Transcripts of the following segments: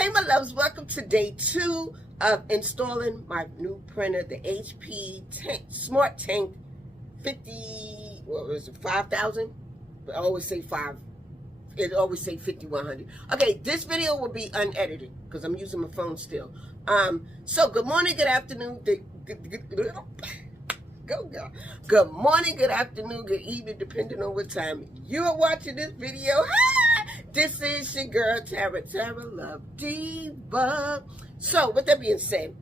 Hey my loves, welcome to day 2 of installing my new printer, the HP Smart Tank 50, what was it, 5,000? I always say 5. It always say 5,100. Okay, this video will be unedited because I'm using my phone still. So good morning, good afternoon, good morning, good afternoon, good evening, depending on what time you are watching this video. This is your girl, Tara Love Diva. So, with that being said,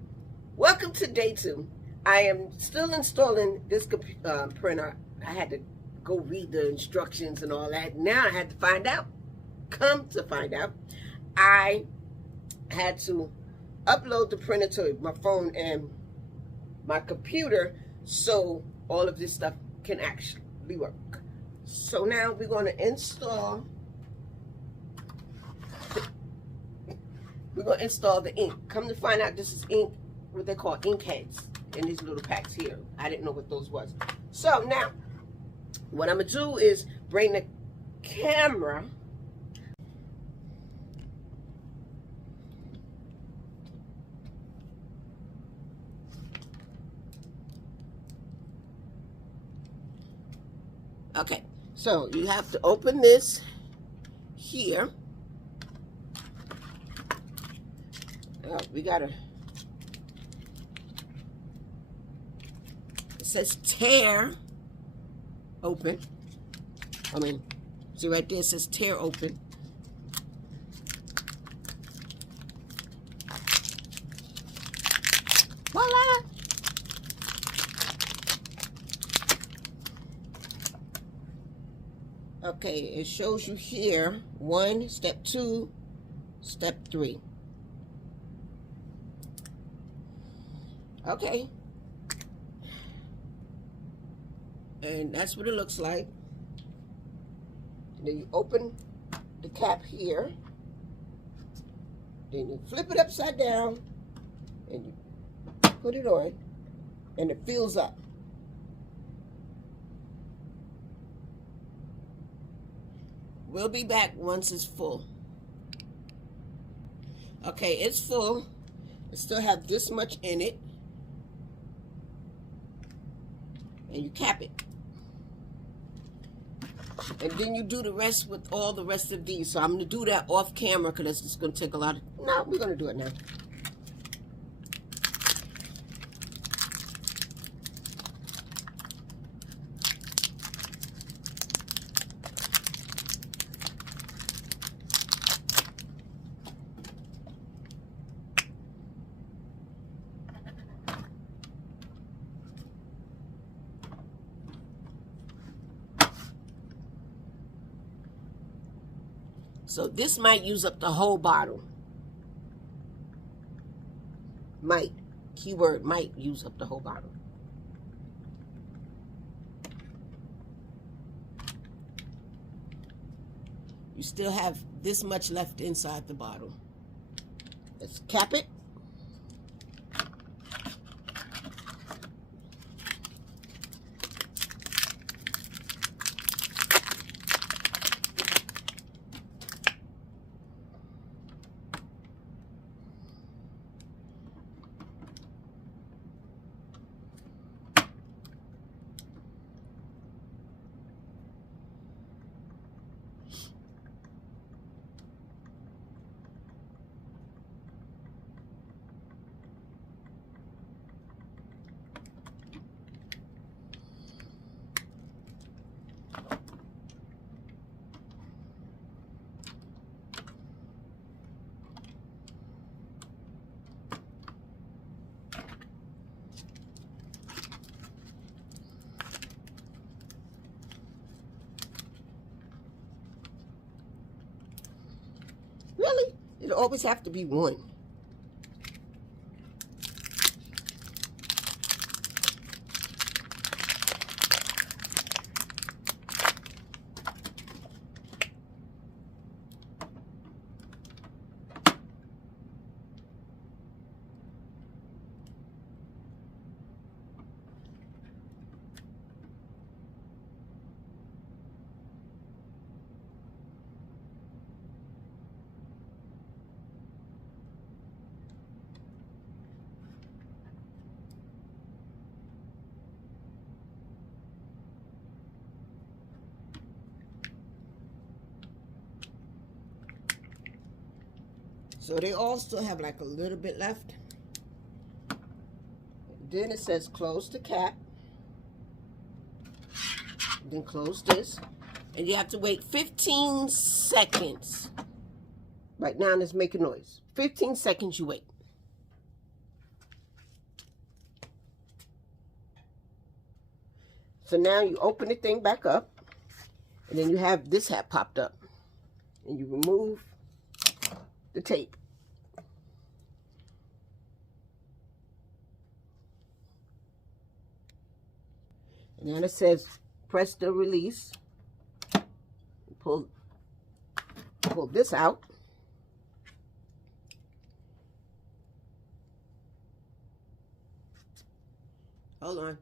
welcome to day 2. I am still installing this printer. I had to go read the instructions and all that. Now I had to find out. Come to find out, I had to upload the printer to my phone and my computer so all of this stuff can actually work. So now we're going to install the ink. Come to find out, this is ink, what they call ink heads in these little packs here. I didn't know what those was. So now, what I'm going to do is bring the camera okay, so you have to open this here. We gotta, it says tear open. I mean, see right there, it says tear open. Voila! Okay, it shows you here 1, step 2, step 3. Okay, and that's what it looks like. And then you open the cap here, then you flip it upside down and you put it on, and it fills up. We'll be back once it's full. Okay, it's full. It still have this much in it. And you cap it. And then you do the rest with all the rest of these. So I'm going to do that off camera because it's just going to take a lot of... No, we're going to do it now. So this might use up the whole bottle. Might. Keyword might use up the whole bottle. You still have this much left inside the bottle. Let's cap it. Really? It'll always have to be one. So they all still have like a little bit left. Then it says close the cap. Then close this. And you have to wait 15 seconds. Right now it's making noise. 15 seconds you wait. So now you open the thing back up. And then you have this hat popped up. And you remove the tape. And then it says press the release. Pull this out. Hold on.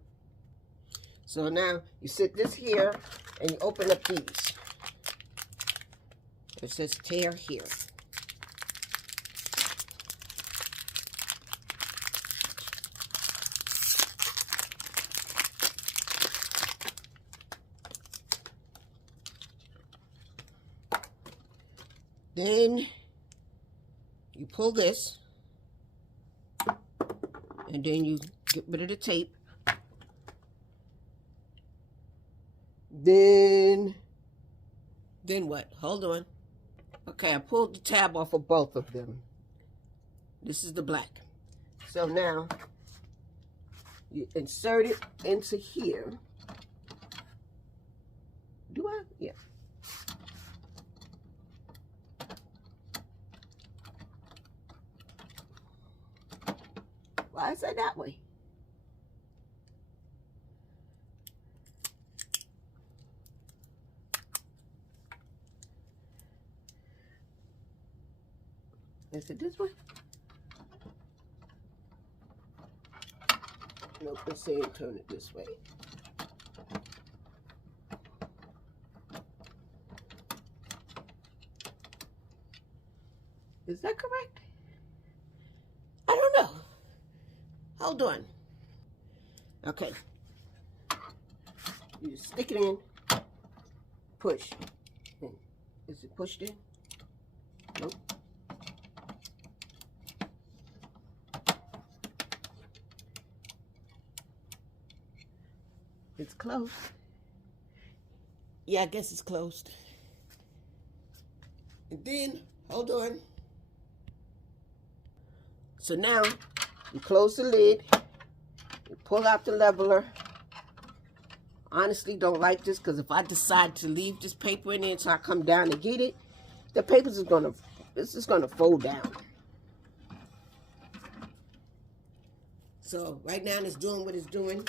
So now you sit this here and you open up these. It says tear here. Then you pull this, and then you get rid of the tape. Then what? Hold on. Okay, I pulled the tab off of both of them. This is the black. So now you insert it into here. Do I? Yeah. Why is that that way? Is it this way? Nope, it's saying turn it this way. Is that correct? I don't know. Hold on. Okay. You just stick it in, push. Is it pushed in? Nope. It's closed. Yeah, I guess it's closed. And then, hold on. So now, you close the lid, you pull out the leveler. Honestly, don't like this because if I decide to leave this paper in there until I come down and get it, the paper is gonna fold down. So right now it's doing what it's doing.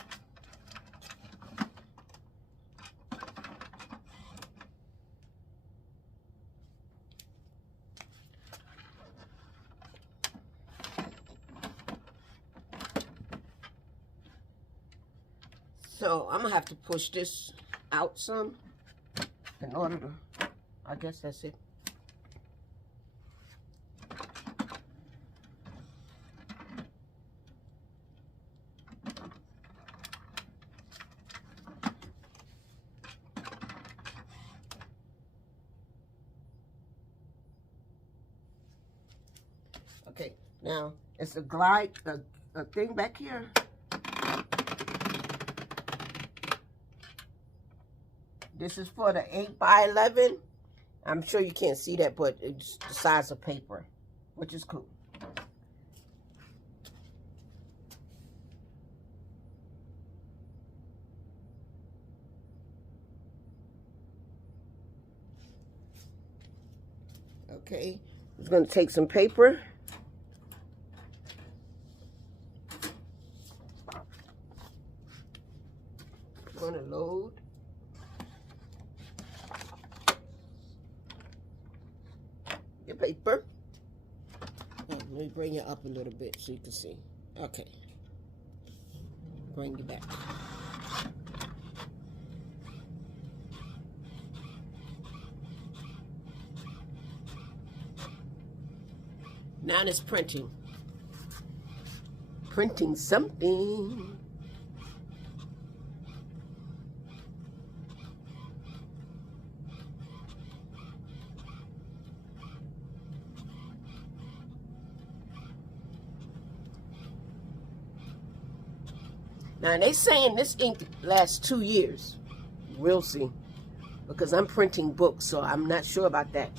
So I'm gonna have to push this out some in order to, I guess that's it. Okay, now it's a thing back here. This is for the 8x11. I'm sure you can't see that, but it's the size of paper, which is cool. Okay, I'm going to take some paper. I'm going to load. Your paper. Let me bring it up a little bit so you can see. Okay. Bring it back. Now it's printing. Printing something. Now they saying this ink lasts 2 years. We'll see, because I'm printing books, so I'm not sure about that.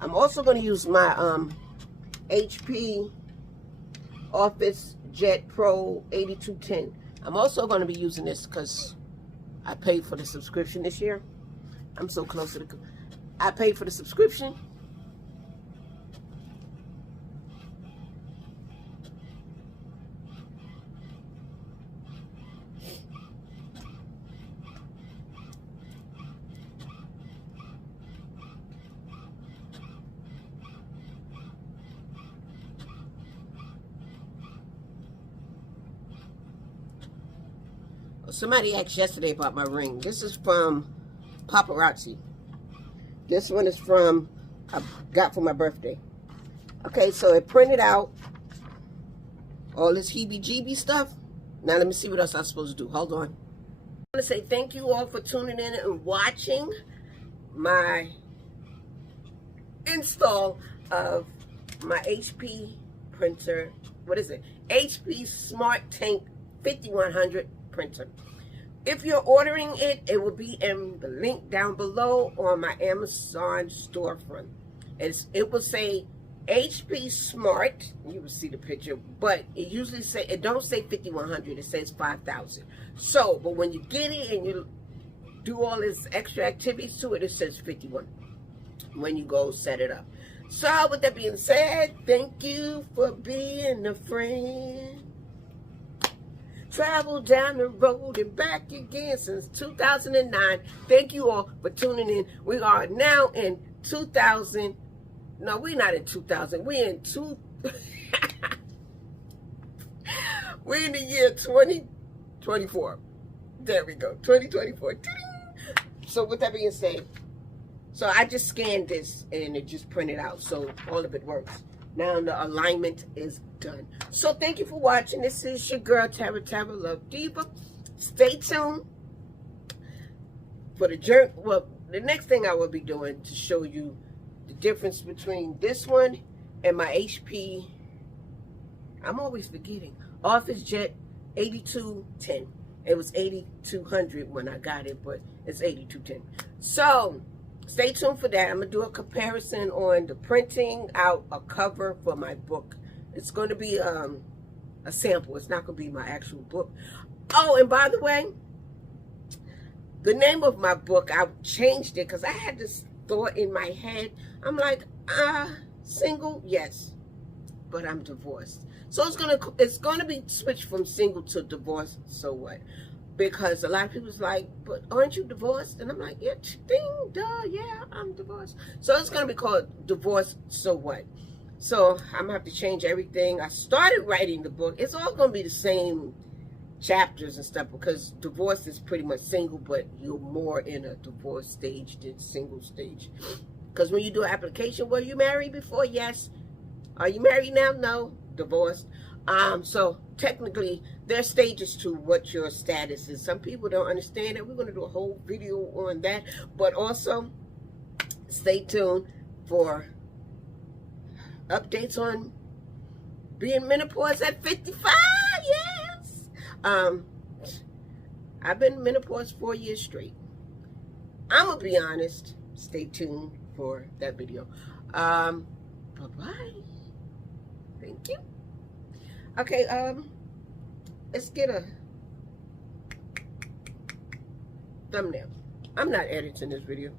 I'm also going to use my HP Office Jet Pro 8210. I'm also going to be using this because I paid for the subscription this year. I'm so close to the... I paid for the subscription. Somebody asked yesterday about my ring. This is from Paparazzi. This one is from, I got for my birthday. Okay, so it printed out all this heebie-jeebie stuff. Now let me see what else I'm supposed to do. Hold on. I want to say thank you all for tuning in and watching my install of my HP printer. What is it? HP Smart Tank 5100 printer. If you're ordering it, it will be in the link down below on my Amazon storefront. It will say HP Smart. You will see the picture, but it usually it don't say 5100. It says 5000. So, but when you get it and you do all this extra activities to it, it says 51 when you go set it up. So, with that being said, thank you for being a friend. Travel down the road and back again since 2009. Thank you all for tuning in. We are now in 2000. No, we're not in 2000. We're in we're in the year 2024. There we go. 2024. So with that being said, so I just scanned this and it just printed out. So all of it works. Now the alignment is done. So thank you for watching. This is your girl, Tara Love Diva. Stay tuned for the journey. Well, the next thing I will be doing to show you the difference between this one and my HP. I'm always forgetting. Office Jet 8210. It was 8200 when I got it, but it's 8210. So stay tuned for that. I'm going to do a comparison on the printing out a cover for my book. It's going to be a sample. It's not going to be my actual book. Oh, and by the way, the name of my book, I changed it because I had this thought in my head. I'm like, single, yes, but I'm divorced. So it's gonna be switched from single to divorced. So what? Because a lot of people's like, but aren't you divorced? And I'm like, yeah, ding, duh, yeah, I'm divorced. So it's going to be called Divorced, So What? So I'm going to have to change everything. I started writing the book. It's all going to be the same chapters and stuff because divorce is pretty much single, but you're more in a divorce stage than single stage. Because when you do an application, were you married before? Yes. Are you married now? No. Divorced. So technically, there's stages to what your status is. Some people don't understand it. We're going to do a whole video on that. But also, stay tuned for updates on being menopause at 55. Yes. I've been menopause 4 years straight. I'm going to be honest. Stay tuned for that video. Bye-bye. Thank you. Okay, let's get a thumbnail. I'm not editing this video.